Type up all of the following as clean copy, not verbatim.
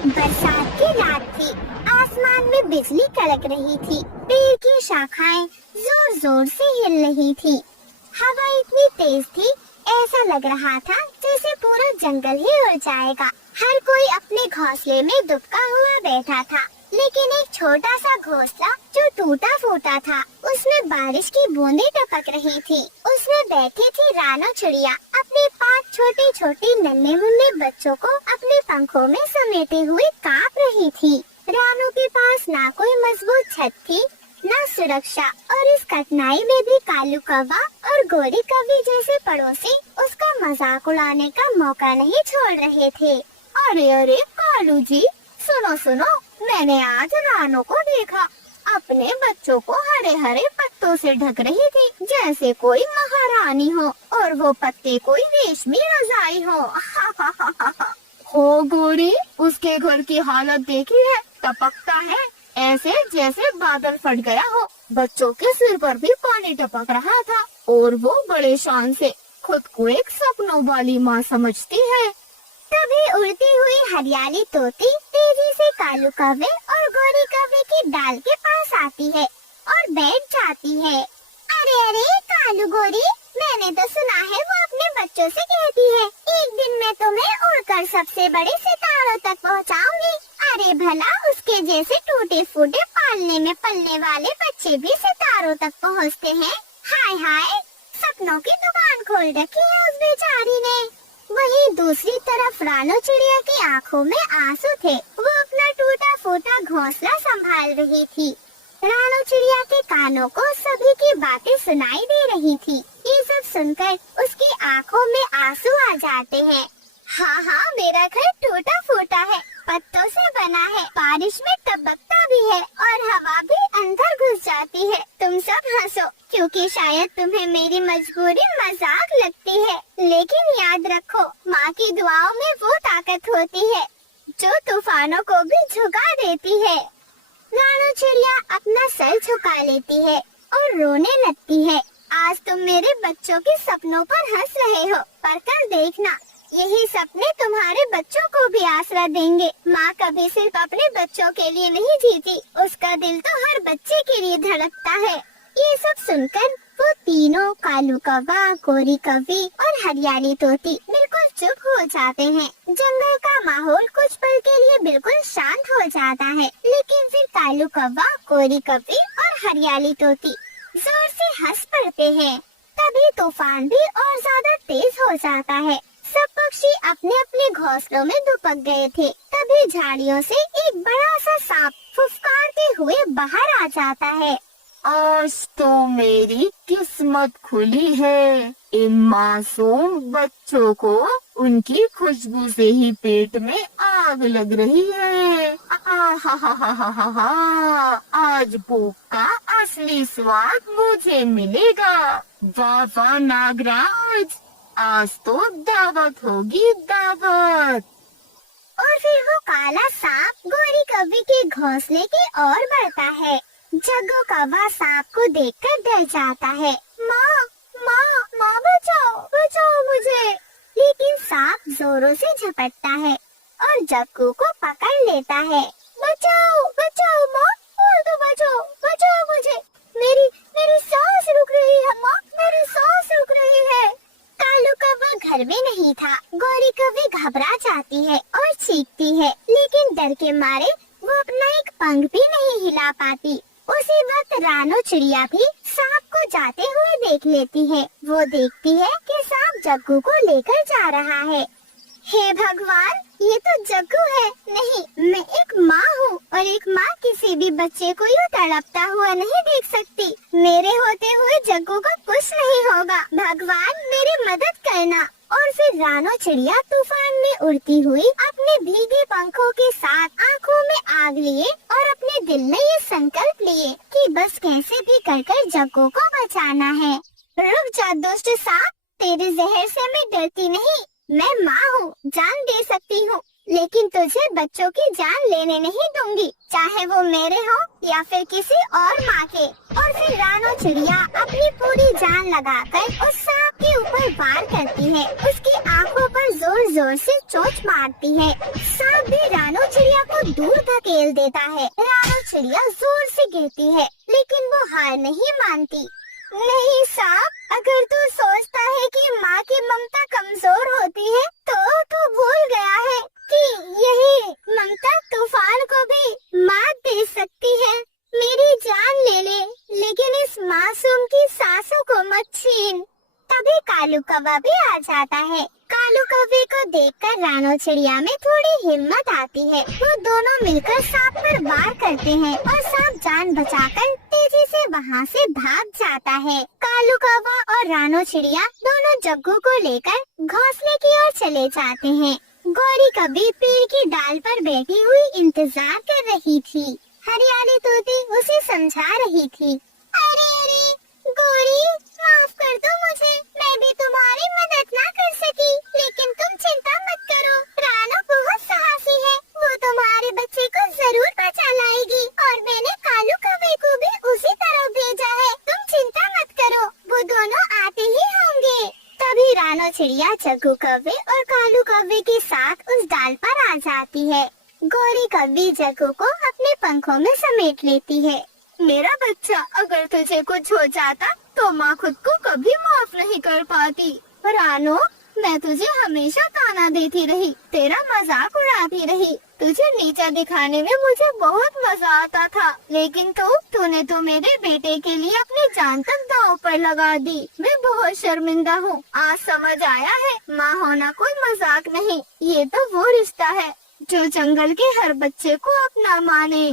बरसात की रात थी। आसमान में बिजली कड़क रही थी। पेड़ की शाखाएं जोर जोर से हिल रही थी। हवा इतनी तेज थी, ऐसा लग रहा था जैसे पूरा जंगल ही उड़ जाएगा। हर कोई अपने घोंसले में दुबका हुआ बैठा था, लेकिन एक छोटा सा घोंसला जो टूटा फूटा था, उसमें बारिश की बूंदें टपक रही थी। उसमें बैठी थी रानो चिड़िया, अपने 5 छोटे छोटे नन्हे मुन्ने बच्चों को अपने पंखों में समेटे हुए कांप रही थी। रानो के पास ना कोई मजबूत छत थी, न सुरक्षा, और इस कठिनाई में भी कालू कौवा और गोरी कौवी जैसे पड़ोसी उसका मजाक उड़ाने का मौका नहीं छोड़ रहे थे। अरे अरे कालू जी, सुनो सुनो, मैंने आज रानो को देखा। अपने बच्चों को हरे हरे पत्तों से ढक रही थी, जैसे कोई महारानी हो, और वो पत्ते कोई रेशमी रजाई हो। हो गोरी, उसके घर की हालत देखी है? टपकता है ऐसे जैसे बादल फट गया हो। बच्चों के सिर पर भी पानी टपक रहा था, और वो बड़े शान से खुद को एक सपनों वाली माँ समझती है। तभी उड़ती हुई हरियाली तोती तेजी से कालू कौवे और गोरी कौवे की डाल के पास आती है और बैठ जाती है। अरे अरे कालू गोरी, मैंने तो सुना है वो अपने बच्चों से कहती है, एक दिन मैं तुम्हें उड़कर सबसे बड़े सितारों तक पहुंचाऊंगी। अरे भला उसके जैसे टूटे फूटे पालने में पलने वाले बच्चे भी सितारों तक पहुंचते हैं। हाय हाय, सपनों की दुकान खोल रखी है उस बेचारी ने। वहीं दूसरी तरफ रानो चिड़िया की आंखों में आंसू थे। वो अपना टूटा फूटा घोंसला संभाल रही थी। रानो चिड़िया के कानों को सभी की बातें सुनाई दे रही थी। ये सब सुनकर उसकी आंखों में आंसू आ जाते हैं। हाँ हाँ, मेरा घर टूटा फूटा है, पत्तों से बना है, बारिश में टपकता भी है और हवा भी अंदर घुस जाती है। तुम सब हंसो, क्योंकि शायद तुम्हें मेरी मजबूरी मजाक लगती है, लेकिन याद रखो, माँ की दुआओं में वो ताकत होती है जो तूफानों को भी झुका देती है। रानो चिड़िया अपना सर झुका लेती है और रोने लगती है। आज तुम मेरे बच्चों के सपनों पर हंस रहे हो, पर कल देखना, यही सपने तुम्हारे बच्चों को भी आसरा देंगे। माँ कभी सिर्फ अपने बच्चों के लिए नहीं जीती, उसका दिल तो हर बच्चे के लिए धड़कता है। ये सब सुनकर वो तीनों, कालू कौवा, गोरी कौवी और हरियाली तोती, बिल्कुल चुप हो जाते हैं। जंगल का माहौल कुछ पल के लिए बिल्कुल शांत हो जाता है, लेकिन फिर कालू कौवा, गोरी कौवी और हरियाली तोती जोर से हंस पड़ते हैं। तभी तूफान भी और ज्यादा तेज हो जाता है। सब पक्षी अपने अपने घोंसलों में दुबक गए थे। तभी झाड़ियों से एक बड़ा सा सांप फुफकारते हुए बाहर आ जाता है। आज तो मेरी किस्मत खुली है। इन मासूम बच्चों को उनकी खुशबू से ही पेट में आग लग रही है। आज भूख का असली स्वाद मुझे मिलेगा। वाह वाह नागराज, आज तो दावत होगी, दावत। और फिर वो काला सांप गोरी कौवी के घोंसले की ओर बढ़ता है। जग्गू कौवा सांप को देखकर डर जाता है। माँ माँ माँ, बचाओ बचाओ मुझे। लेकिन सांप जोरों से झपटता है और जग्गू को पकड़ लेता है। बचाओ बचाओ माँ, और तो बचाओ बचाओ मुझे, मेरी मेरी सांस रुक रही है माँ, मेरी सांस रुक रही है। कालू कौवा घर में नहीं था। गोरी कौवी घबरा जाती है और चीखती है, लेकिन डर के मारे वो अपना एक पंख भी नहीं हिला पाती। उसी वक्त रानो चिड़िया भी सांप को जाते हुए देख लेती है। वो देखती है कि सांप जग्गू को लेकर जा रहा है। हे भगवान, ये तो जग्गू है। नहीं, मैं एक माँ हूँ और एक माँ किसी भी बच्चे को यूँ तड़पता हुआ नहीं देख सकती। मेरे होते हुए जग्गू को कुछ नहीं होगा। भगवान मेरी मदद करना। और फिर रानो चिड़िया तूफान में उड़ती हुई अपने भीगे पंखों के साथ आंखों में आग लिए और अपने दिल में ये संकल्प लिए कि बस कैसे भी कर जग्गू को बचाना है। रुक जा दुष्ट सांप, तेरे जहर से मैं डरती नहीं। मैं माँ हूँ, जान दे सकती हूँ, लेकिन तुझे बच्चों की जान लेने नहीं दूंगी, चाहे वो मेरे हो या फिर किसी और माँ के। और फिर रानो चिड़िया अपनी पूरी जान लगाकर उस सांप के ऊपर वार करती है। उसकी आंखों पर जोर जोर से चोंच मारती है। सांप भी रानो चिड़िया को दूर धकेल देता है। रानो चिड़िया जोर से गिरती है, लेकिन वो हार नहीं मानती। नहीं सांप, अगर तू सोचता है कि माँ की ममता कमजोर होती है तो तू भूल गया है कि यही ममता तूफान को भी मात दे सकती है। मेरी जान ले ले, लेकिन इस मासूम की सांसों को मत छीन। तभी कालू कौवा भी आ जाता है। कालू कौवे को देखकर रानो चिड़िया में थोड़ी हिम्मत आती है। वो दोनों मिलकर सांप पर वार करते हैं और सांप जान बचाकर तेजी से वहाँ से भाग जाता है। कालू कौवा और रानो चिड़िया दोनों जग्गू को लेकर घोंसले की ओर चले जाते हैं। गौरी कभी पेड़ की डाल पर बैठी हुई इंतजार कर रही थी। हरियाली तोती उसे समझा रही थी। अरे अरे गौरी, माफ कर दो मुझे, मैं भी तुम्हारी मदद ना कर सकी, लेकिन तुम चिंता मत करो, रानो बहुत साहसी है, वो तुम्हारे बच्चे को जरूर बचा लाएगी और मैंने कालू कौवे को भी उसी तरफ भेजा है, तुम चिंता मत करो, वो दोनों आते ही होंगे। तभी रानो चिड़िया जग्गू कौवे और कालू कौवे के साथ उस डाल पर आ जाती है। गौरी कौवी जग्गू को अपने पंखों में समेट लेती है। मेरा बच्चा, अगर तुझे कुछ हो जाता तो माँ खुद को कभी माफ नहीं कर पाती। रानो, मैं तुझे हमेशा ताना देती रही, तेरा मजाक उड़ाती रही, तुझे नीचा दिखाने में मुझे बहुत मजा आता था, लेकिन तूने तो मेरे बेटे के लिए अपनी जान तक दांव पर लगा दी। मैं बहुत शर्मिंदा हूँ। आज समझ आया है, माँ होना कोई मजाक नहीं, ये तो वो रिश्ता है जो जंगल के हर बच्चे को अपना माने।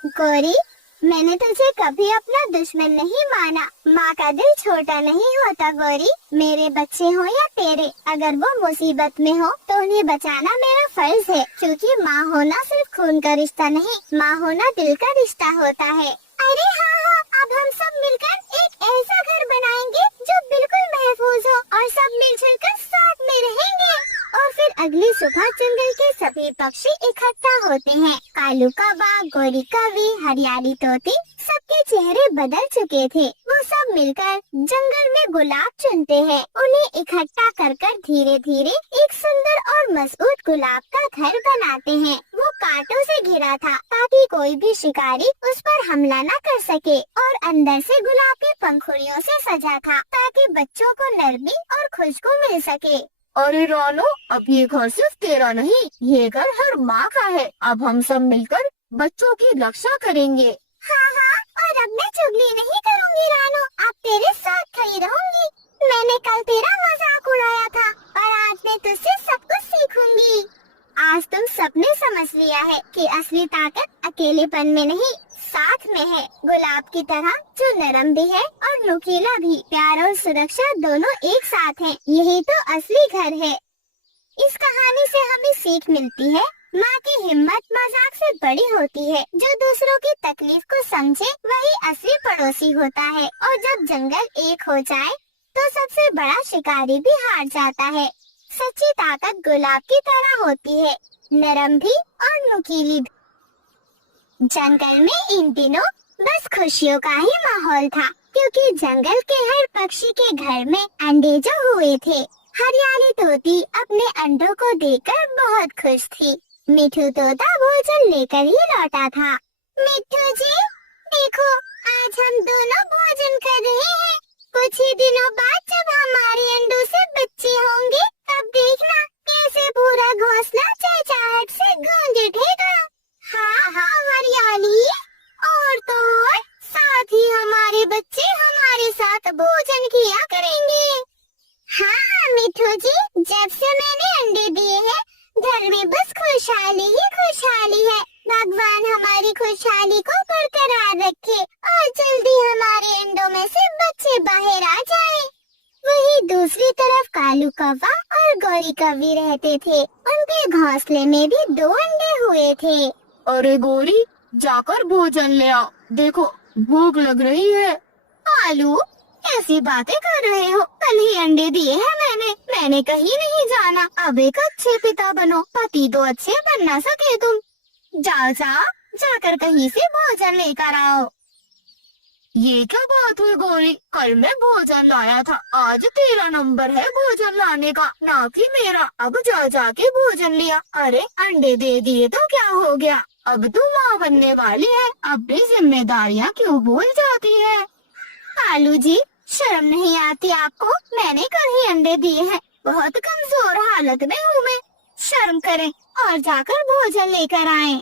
गौरी, मैंने तुझे कभी अपना दुश्मन नहीं माना। माँ का दिल छोटा नहीं होता गौरी। मेरे बच्चे हो या तेरे, अगर वो मुसीबत में हो तो उन्हें बचाना मेरा फर्ज है, क्योंकि माँ होना सिर्फ खून का रिश्ता नहीं, माँ होना दिल का रिश्ता होता है। अरे हाँ, अब हम सब मिलकर एक ऐसा घर बनाएंगे जो बिल्कुल महफूज हो और सब मिलजुल कर साथ में रहेंगे। और फिर अगली सुबह जंगल के सभी पक्षी इकट्ठा होते हैं। कालू कौवा, गौरी कौवी, हरियाली तोती, सबके चेहरे बदल चुके थे। वो सब मिलकर जंगल में गुलाब चुनते हैं। उन्हें इकट्ठा कर कर धीरे धीरे एक सुंदर और मजबूत गुलाब का घर बनाते हैं। वो कांटों से घिरा था ताकि कोई भी शिकारी उस पर हमला न कर सके, और अंदर से गुलाब की पंखुड़ियों से सजा था ताकि बच्चों को नरमी और खुशबू मिल सके। अरे रानो, अब ये घर सिर्फ तेरा नहीं, ये घर हर माँ का है। अब हम सब मिलकर बच्चों की रक्षा करेंगे। हाँ, और अब मैं चुगली नहीं करूँगी रानो, अब तेरे साथ खड़ी रहूँगी। मैंने कल तेरा मजाक उड़ाया था और आज मैं तुझसे सब कुछ सीखूंगी। आज तुम सबने समझ लिया है कि असली ताकत अकेलेपन में नहीं, साथ में है। गुलाब की तरह जो नरम भी है और नुकीला भी, प्यार और सुरक्षा दोनों एक साथ हैं। यही तो असली घर है। इस कहानी से हमें सीख मिलती है, माँ की हिम्मत मजाक से बड़ी होती है। जो दूसरों की तकलीफ को समझे वही असली पड़ोसी होता है। और जब जंगल एक हो जाए तो सबसे बड़ा शिकारी भी हार जाता है। सच्ची ताकत गुलाब की तरह होती है, नरम भी और नुकीली भी। जंगल में इन दिनों बस खुशियों का ही माहौल था, क्योंकि जंगल के हर पक्षी के घर में अंडे जो हुए थे। हरियाली तोती अपने अंडों को देखकर बहुत खुश थी। मिठू तोता भोजन लेकर ही लौटा था। मिठू जी, देखो आज हम दोनों भोजन कर रहे हैं। कुछ ही दिनों बाद जब हमारे अंडों से बच्चे होंगे, तब देखना कैसे पूरा घोंसला चहचहाहट से गूंज उठेगा। हाँ, हरियाली, और तो और साथ ही हमारे बच्चे हमारे साथ भोजन किया करेंगे। हाँ मिठू जी, जब से मैंने अंडे दिए हैं, घर में बस खुशहाली ही खुशहाली है। भगवान हमारी खुशहाली को बरकरार रखे और जल्दी हमारे अंडों में से बच्चे बाहर आ जाएं। वही दूसरी तरफ कालू कौवा और गौरी कौवी रहते थे। उनके घोंसले में भी 2 अंडे हुए थे। अरे गौरी, जाकर भोजन ले आओ, देखो भूख लग रही है। कालू, ऐसी बातें कर रहे हो? कल ही अंडे दिए हैं मैंने कहीं नहीं जाना। अब एक अच्छे पिता बनो, पति तो अच्छे बन ना सके तुम। जाकर कहीं से भोजन लेकर आओ। ये क्या बात हुई गौरी, कल मैं भोजन लाया था, आज तेरा नंबर है भोजन लाने का, ना कि मेरा। अब जा जाके भोजन लिया। अरे अंडे दे दिए तो क्या हो गया, अब तू माँ बनने वाली है, अपनी जिम्मेदारियाँ क्यों भूल जाती है। कालू जी, शर्म नहीं आती आपको? मैंने कल ही अंडे दिए हैं, बहुत कमजोर हालत में हूँ मैं। शर्म करें और जाकर भोजन लेकर आएं।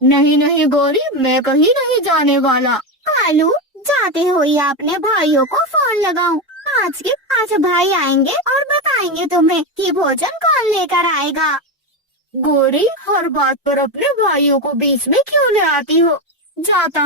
नहीं नहीं गौरी, मैं कहीं नहीं जाने वाला। कालू, जाते हुए अपने भाइयों को फोन लगाऊं। आज के 5 भाई आएंगे और बताएंगे तुम्हें कि भोजन कौन लेकर आएगा। गौरी, हर बात पर अपने भाइयों को बीच में क्यों ले आती हो? जाता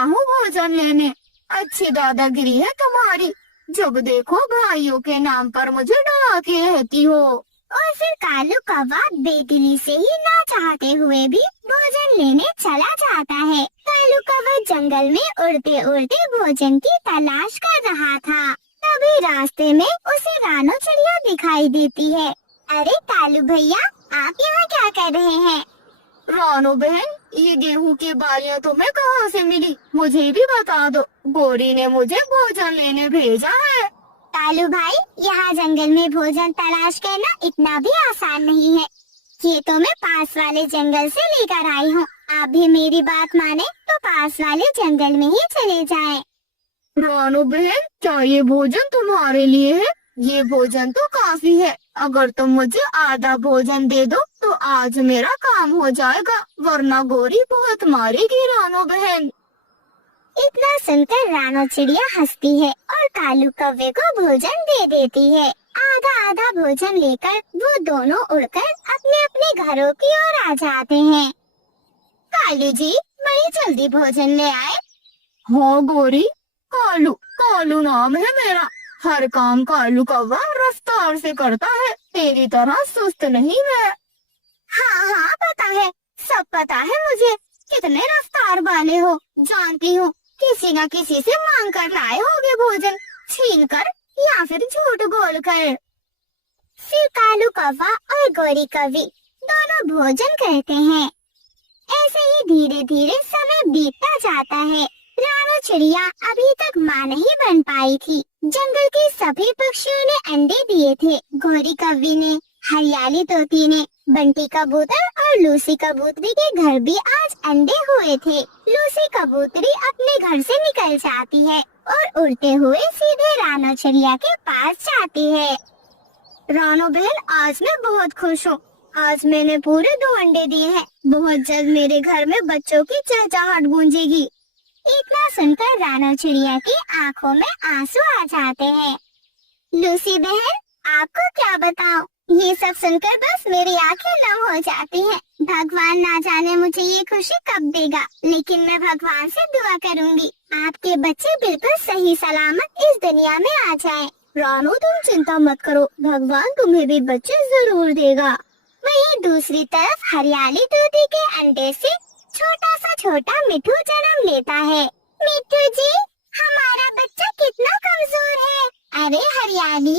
हूँ भोजन लेने। अच्छी दादागिरी है तुम्हारी, जब देखो भाइयों के नाम पर मुझे डराती रहती हो। और फिर कालू कौवा बेदिली से ही ना चाहते हुए भी भोजन लेने चला जाता है। कालू कौवा जंगल में उड़ते उड़ते भोजन की तलाश कर रहा था। तभी रास्ते में उसे रानो चिड़िया दिखाई देती है। अरे कालू भैया, आप यहाँ क्या कर रहे हैं? रानो बहन, ये गेहूं की बालियां तुम्हें कहाँ से मिली, मुझे भी बता दो। गौरी ने मुझे भोजन लेने भेजा है। कालू भाई, यहाँ जंगल में भोजन तलाश करना इतना भी आसान नहीं है। ये तो मैं पास वाले जंगल से लेकर आई हूँ। आप भी मेरी बात माने तो पास वाले जंगल में ही चले जाएं। रानो बहन, क्या ये भोजन तुम्हारे लिए है? ये भोजन तो काफी है, अगर तुम मुझे आधा भोजन दे दो तो आज मेरा काम हो जाएगा, वरना गौरी बहुत मारेगी रानो बहन। इतना सुनकर रानो चिड़िया हंसती है और कालू कौवे को भोजन दे देती है। आधा आधा भोजन लेकर वो दोनों उड़कर अपने अपने घरों की ओर आ जाते हैं। कालू जी, बड़ी जल्दी भोजन ले आए। हाँ गौरी, कालू कालू नाम है मेरा, हर काम कालू कौवा रफ्तार से करता है, तेरी तरह सुस्त नहीं मैं। हाँ, पता है, सब पता है मुझे, कितने रफ्तार वाले हो। जानती हूँ, किसी न किसी से मांग कर लाए होगे भोजन, छीन कर या फिर झूठ बोल कर। फिर कालू कौवा और गौरी कौवी दोनों भोजन करते हैं। ऐसे ही धीरे धीरे समय बीतता जाता है। रानो चिड़िया अभी तक माँ नहीं बन पाई थी। जंगल के सभी पक्षियों ने अंडे दिए थे। गौरी कौवी ने, हरियाली तोती ने, बंटी कबूतर और लूसी कबूतरी के घर भी आज अंडे हुए थे। लूसी कबूतरी अपने घर से निकल जाती है और उड़ते हुए सीधे रानो चिड़िया के पास जाती है। रानो बहन, आज मैं बहुत खुश हूँ। आज मैंने पूरे 2 अंडे दिए हैं। बहुत जल्द मेरे घर में बच्चों की चहचहाहट गूंजेगी। इतना सुनकर रानो चिड़िया की आंखों में आंसू आ जाते हैं। लूसी बहन, आपको क्या बताऊं, ये सब सुनकर बस मेरी आंखें नम हो जाती हैं। भगवान ना जाने मुझे ये खुशी कब देगा, लेकिन मैं भगवान से दुआ करूंगी आपके बच्चे बिल्कुल सही सलामत इस दुनिया में आ जाएं। रानो, तुम चिंता मत करो, भगवान तुम्हें भी बच्चे जरूर देगा। वहीं दूसरी तरफ हरियाली तोती के अंडे से छोटा मिठू जन्म लेता है। मिठू जी, हमारा बच्चा कितना कमजोर है। अरे हरियाली,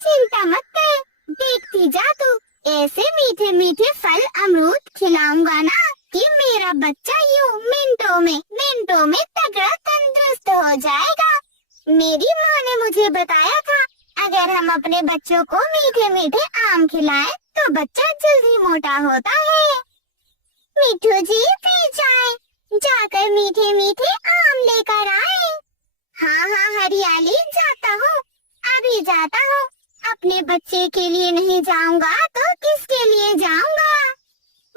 चिंता मत कर, देखती जा तू, ऐसे मीठे मीठे फल अमरूद खिलाऊंगा ना कि मेरा बच्चा यूं मिनटों में तगड़ा तंदुरुस्त हो जाएगा। मेरी माँ ने मुझे बताया था, अगर हम अपने बच्चों को मीठे मीठे आम खिलाएं तो बच्चा जल्दी मोटा होता है। मिठू जी, फिर जाकर मीठे मीठे आम लेकर आए। हाँ हरियाली, जाता हूँ, अभी जाता हूँ। अपने बच्चे के लिए नहीं जाऊंगा तो किसके लिए जाऊंगा।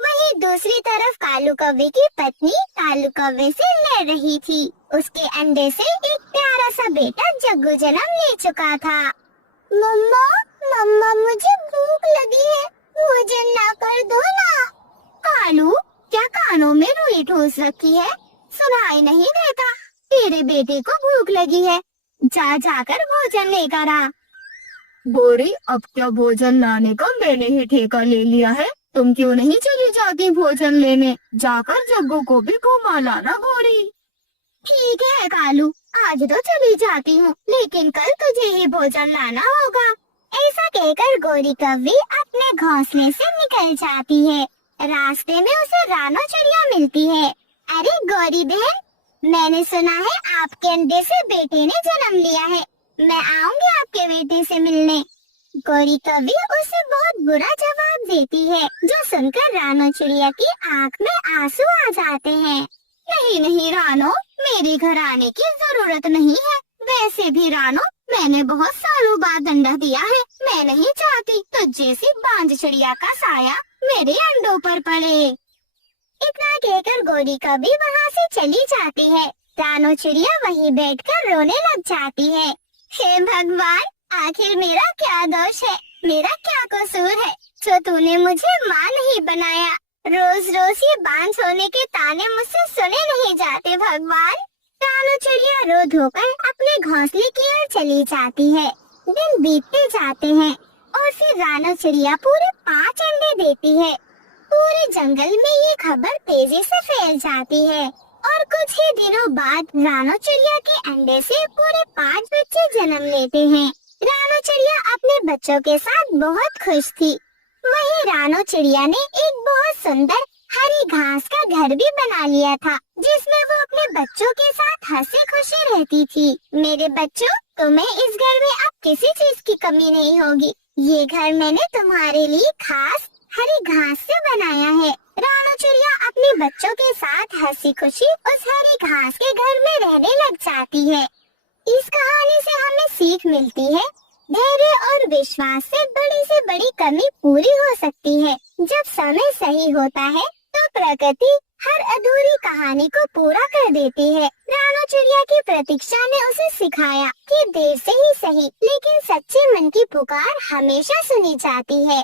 वहीं दूसरी तरफ कालू कौवे की पत्नी कालू कौवे से लड़ रही थी। उसके अंडे से एक प्यारा सा बेटा जग्गू जन्म ले चुका था। मम्मा, मुझे भूख लगी है, भोजन ला कर दो ना। कालू, क्या कानों में रुई ठूस रखी है, सुनाई नहीं देता? तेरे बेटे को भूख लगी है, जाकर भोजन लेकर आ। गौरी, अब क्या भोजन लाने का मैंने ही ठेका ले लिया है, तुम क्यों नहीं चली जाती भोजन लेने? जाकर जग्गू को भी घुमा लाना गौरी। ठीक है कालू, आज तो चली जाती हूँ, लेकिन कल तुझे ही भोजन लाना होगा। ऐसा कहकर गौरी कौवी अपने घोंसले से निकल जाती है। रास्ते में उसे रानो चिड़िया मिलती है। अरे गौरी बहन, मैंने सुना है आपके अंडे से बेटे ने जन्म लिया है। मैं आऊंगी आपके बेटे से मिलने। गौरी कौवी उसे बहुत बुरा जवाब देती है, जो सुनकर रानो चिड़िया की आँख में आंसू आ जाते हैं। नहीं नहीं रानो, मेरे घर आने की जरूरत नहीं है। वैसे भी रानो, मैंने बहुत सालों बाद अंडा दिया है। मैं नहीं चाहती तुझ जैसी बांझ चिड़िया का साया मेरे अंडों पर पड़े। इतना कहकर गौरी कौवी वहाँ से चली जाती है। रानो चिड़िया वहीं बैठकर रोने लग जाती है। हे भगवान, आखिर मेरा क्या दोष है, मेरा क्या कसूर है जो तूने मुझे माँ नहीं बनाया। रोज रोज ये बांझ होने के ताने मुझसे सुने नहीं जाते भगवान। रानो चिड़िया रो धोकर अपने घोंसले की ओर चली जाती है। दिन बीतते जाते हैं और फिर रानो चिड़िया पूरे 5 अंडे देती है। पूरे जंगल में ये खबर तेजी से फैल जाती है और कुछ ही दिनों बाद रानो चिड़िया के अंडे से पूरे 5 बच्चे जन्म लेते हैं। रानो चिड़िया अपने बच्चों के साथ बहुत खुश थी। वहीं रानो चिड़िया ने एक बहुत सुंदर हरी घास का घर भी बना लिया था, जिसमें वो अपने बच्चों के साथ हंसी खुशी रहती थी। मेरे बच्चों, तुम्हें इस घर में अब किसी चीज की कमी नहीं होगी। ये घर मैंने तुम्हारे लिए खास हरी घास से बनाया है। रानो चिड़िया अपने बच्चों के साथ हंसी खुशी उस हरी घास के घर में रहने लग जाती है। इस कहानी से हमें सीख मिलती है, धैर्य और विश्वास से बड़ी कमी पूरी हो सकती है। जब समय सही होता है तो प्रकृति हर अधूरी कहानी को पूरा कर देती है। रानो चिड़िया की प्रतीक्षा ने उसे सिखाया कि देर से ही सही, लेकिन सच्चे मन की पुकार हमेशा सुनी जाती है।